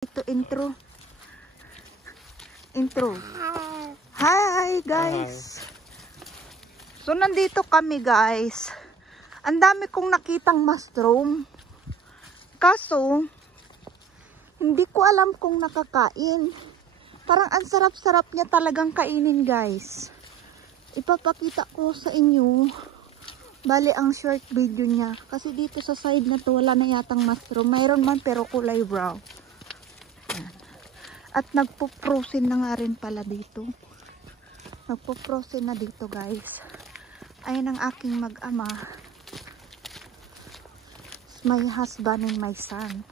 Ito intro. Hi guys. So nandito kami guys. Ang dami kong nakitang mushroom. Kaso hindi ko alam kung nakakain. Parang ang sarap-sarap niya talagang kainin guys. Ipapakita ko sa inyo. Bali ang short video niya. Kasi dito sa side na to wala na yatang mushroom. Mayroon man pero kulay brown. At nagpo-frozen na nga rin pala dito. Nagpo-frozen na dito guys. Ayan ang aking mag-ama. My husband and my son.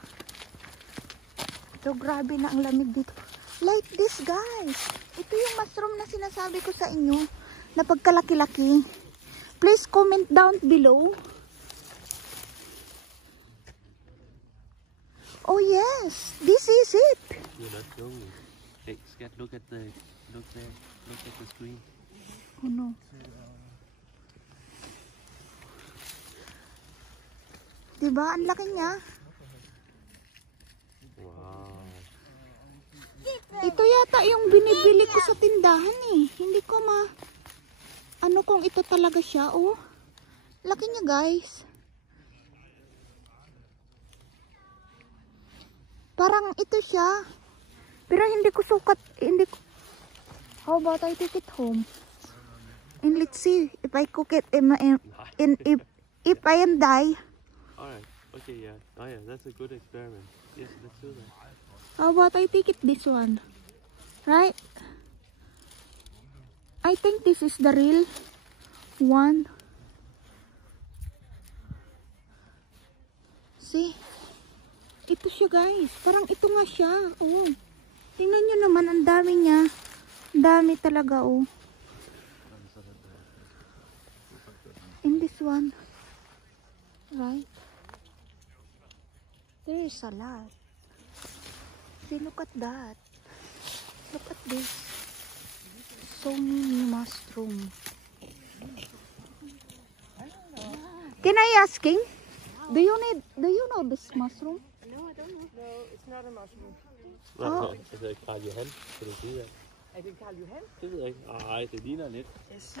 So grabe na ang lamig dito. Like this guys. Ito yung mushroom na sinasabi ko sa inyo. Na pagkalaki-laki. Please comment down below. Oh yes, this is it. You're not showing it. Hey, Scat, look at there. Look at the screen. Oh no. Diba? Ang laki niya. Wow. Ito yata yung binibili ko sa tindahan eh. Hindi ko ano kung ito talaga siya oh. Laki niya guys. Parang ito siya. Pero hindi ko sukat. How about I take it home? And let's see if I cook it if I am die. Alright. Okay, yeah. Oh yeah, that's a good experiment. Yes, let's do that. How about I take it this one? Right? I think this is the real one. See? Ito siya guys. Parang ito nga siya. Oh. Tingnan nyo naman. Ang dami niya. Ang dami talaga oh. In this one. Right? There is a lot. See, look at that. Look at this. So many mushroom. Can I asking? Do you know this mushroom? No, I don't know. No, it's not a mushroom. Oh. Altså, Karl Johan, kan du sige det? Er det Karl Johan? Det ved jeg ikke. Ej, det ligner lidt. Yes.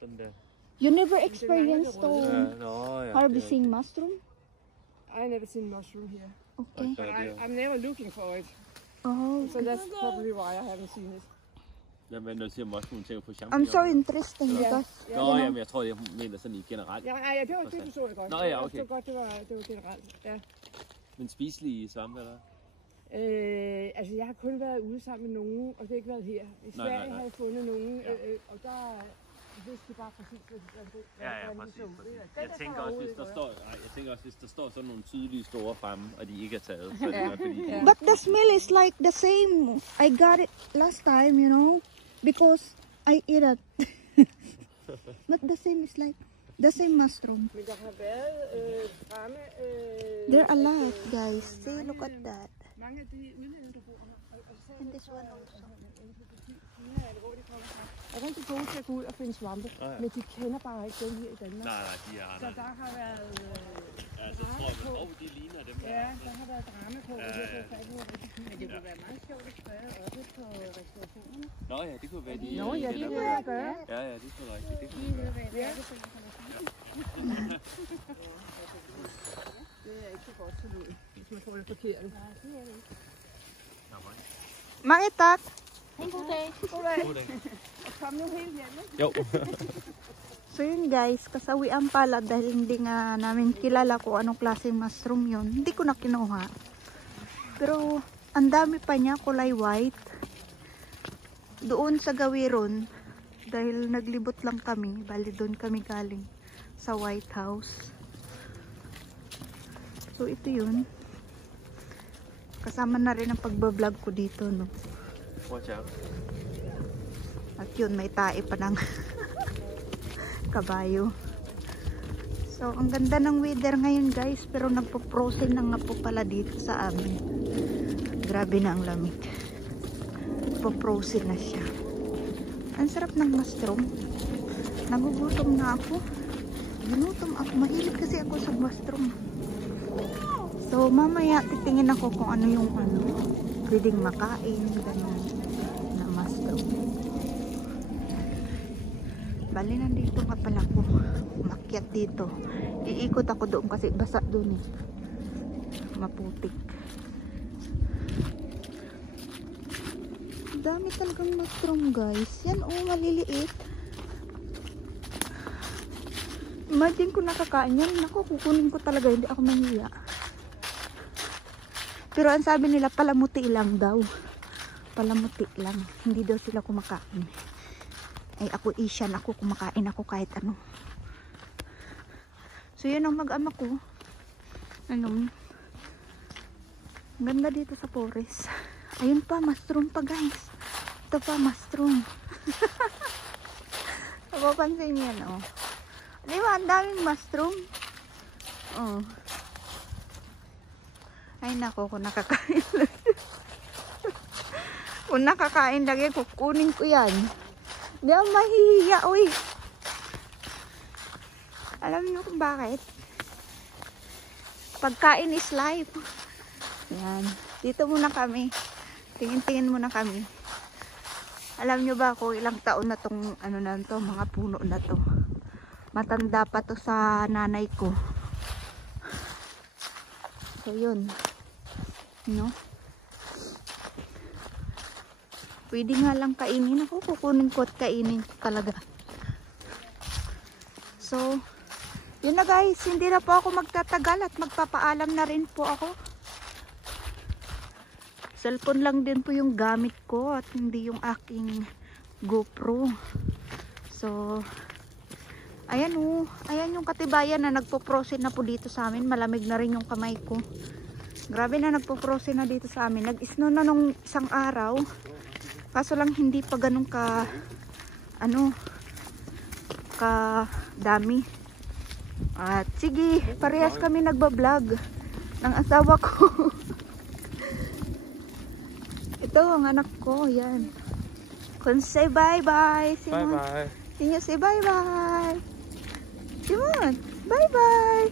Sådan der. You never experienced harvesting mushroom? I never seen mushroom here. Okay. But I'm never looking for it. Oh, So that's probably why I haven't seen it. Jamen, når du siger mushroom, tænker på champignon. I'm so interested because Nå, jamen, jeg tror, jeg mener sådan i generelt. Ja, det var det, du så jeg godt. Nå, ja, okay. Det var godt, det var generelt. Ja. Men spiselige svampe, eller? Altså, jeg har kun været ude sammen med nogen, og det har ikke været her. I Sverige har jeg fundet nogen, og der vidste de bare præcis, hvad de Ja, præcis. Jeg tænker også, hvis der står sådan nogle tydelige store fremme, og de ikke er taget, så er det nok fordi... but the smell is like the same. I got it last time, you know, because I ate it. But the same is like the same mushroom. Men der har været fremme... There are a lot, guys. See, look at that. Mange af de udlændinge, der bor her, og And this one also. er rigtig gode til at gå ud og finde svampe, men de kender bare ikke dem her i Danmark. Nej, de er Så der har været så tror jeg, men de ligner dem der. ja, der har været drama på, og det har fået fat i rigtig fint. Men det kunne være meget sjovt at spørge også på restaurationerne. Nå ja, det kunne være de... Nå ja, det vil jeg gøre. Ja, det er så rigtigt. Det kunne være. Det er ikke så godt til det, hvis man får det forkert. Nej, det er det ikke. Mange tak. God dag. Og kom nu helt hjem, ikke? Jo. So yun guys, kasawian pala dahil hindi nga namin kilala kung anong klaseng mushroom yun. Hindi ko na kinuha. Pero ang dami pa niya, kulay white. Doon sa Gawiron, dahil naglibot lang kami, bali doon kami galing sa White House. So ito yun. Kasama na rin ang pagbablog ko dito, no? Watch out. At yun, may tae pa ng kabayo. So, ang ganda ng weather ngayon guys. Pero nagpo-frozen na nga po pala dito sa amin. Grabe na ang lamig. Nagpo-frozen na siya. Ang sarap ng mushroom. Nagugutom na ako. Ginutom ako. Mahilig kasi ako sa mushroom. So, mamaya titingin ako kung ano yung pwedeng makain. Ganun na mushroom. Bali, nandito nga pala ako. Umakyat dito. Iikot ako doon kasi basa doon eh. Maputik. Dami talagang mushroom guys. Yan maliliit. Imagine ko nakakain yan. Naku, kukunin ko talaga. Hindi ako mahiya. Pero ang sabi nila, palamuti lang daw. Palamuti lang. Hindi daw sila kumakain. Ay, ako Asian. Ako kumakain ako kahit ano. So, yun ang mag-ama ko. Ganda dito sa forest. Ayun pa, mushroom pa guys. Ito pa, mushroom. Napapansin yan, oh. Di ba, ang daming mushroom. Oh. Ay, nako, kung nakakain lang. Kung nakakain lagi, kukunin ko yan. Di ako mahihiya, uy. Alam niyo kung bakit? Pagkain is life. Yan. Dito muna kami. Tingin-tingin muna kami. Alam nyo ba kung ilang taon na tong mga puno na to. Matanda pa to sa nanay ko. So yun. No? Pwede nga lang kainin ako. Kukunin ko at kainin ko talaga. So, yun na guys. Hindi na po ako magtatagal at magpapaalam na rin po ako. Cellphone lang din po yung gamit ko at hindi yung aking GoPro. So, ayan ayan yung katibayan na nagpo-frozen na po dito sa amin. Malamig na rin yung kamay ko. Grabe na nagpo-frozen na dito sa amin. Nag-snow na nung isang araw. Kaso lang hindi pa ganun ka dami. At sige, parehas kami nagba-vlog ng asawa ko. Ito ang anak ko, yan. Kung say bye-bye, Simon. Bye-bye. Can you say bye-bye? Simon, bye-bye.